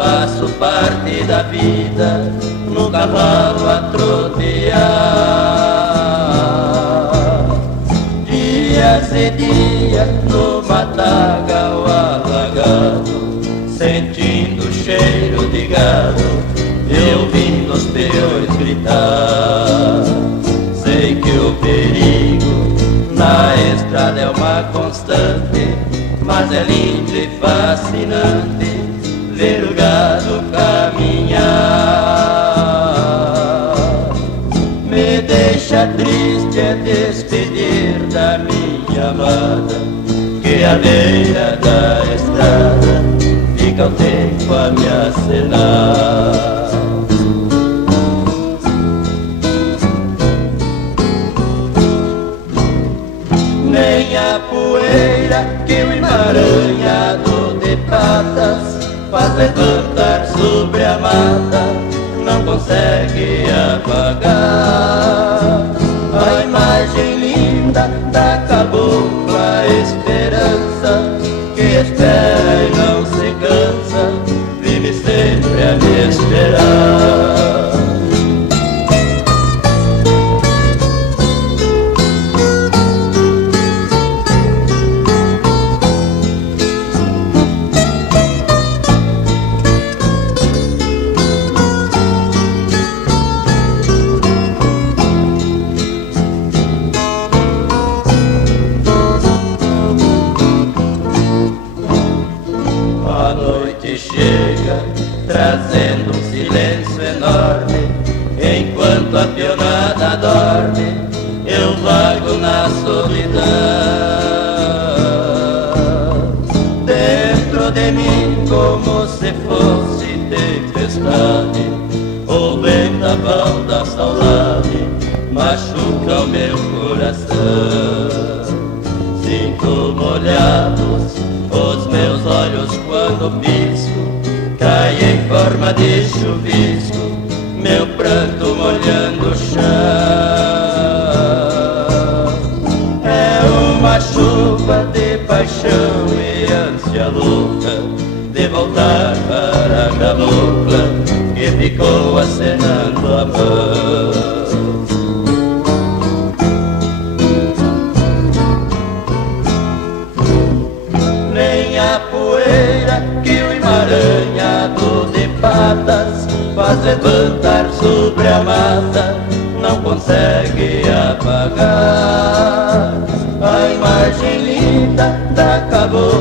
faço parte da vida no cavalo a trotear. Dias e dias no matagal alagado, sentindo o cheiro de gado e ouvindo os peões gritar. Sei que o perigo na estrada é uma constante, mas é lindo e fascinante ver o gado caminhar. Me deixa triste é despedir da minha amada, que à beira da estrada fica o tempo a me acenar. Nem a poeira que o emaranhado de patas faz levantar sobre a mata não consegue apagar a imagem linda da cabocla esperança, que espera e não se cansa, vive sempre a me esperar. Trazendo um silêncio enorme, enquanto a pionada dorme, eu vago na solidão. Dentro de mim, como se fosse tempestade, o vendaval da saudade machuca o meu coração. Sinto molhados os meus olhos quando pisco, cai em forma de chuvisco, meu pranto molhando o chão. É uma chuva de paixão e ânsia louca de voltar para a cabocla que ficou acenando a mão. Nem a poeira que o emaranhado de patas faz levantar sobre a mata não consegue apagar a imagem linda da cabocla